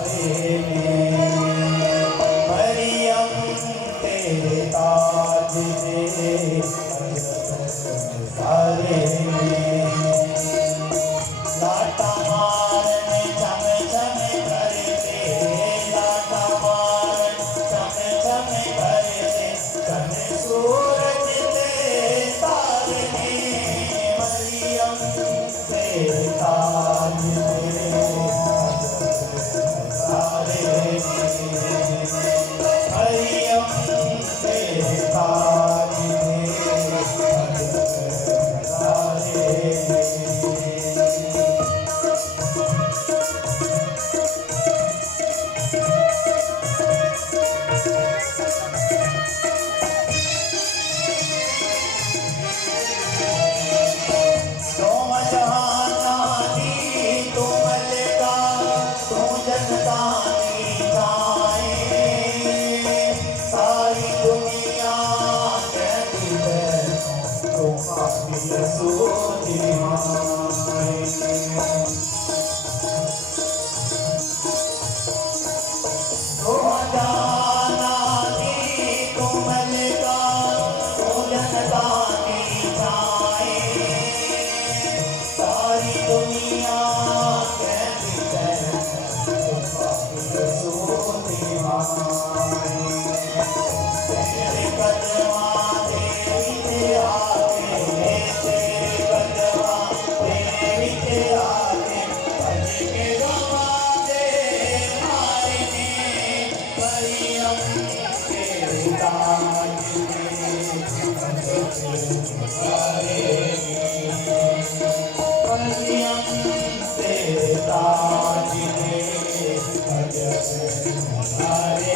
सारे में मरियम तेरे ताज में सारे में लाटा मारने चम चम करते लाटा मारन चम चम करते चम सूरज ते तारने मरियम तेरे ताज में सारे मरियम तेरे ताज में सारे तुम जहानानी तुम लगा तू जनतानी जाए सारी दुनिया कहती है तुम काबिल सोची माए तुम जहानानी तुम लगा तू जनतानी जाए सारी दुनिया कहती है तुम काबिल सोची माए तेरे कदमा तेरी के आगे तेरे कदमा तेरी के आगे भज के गवा दे मायने मरियम तेरे ताज में सारे मरियम तेरे ताज में सारे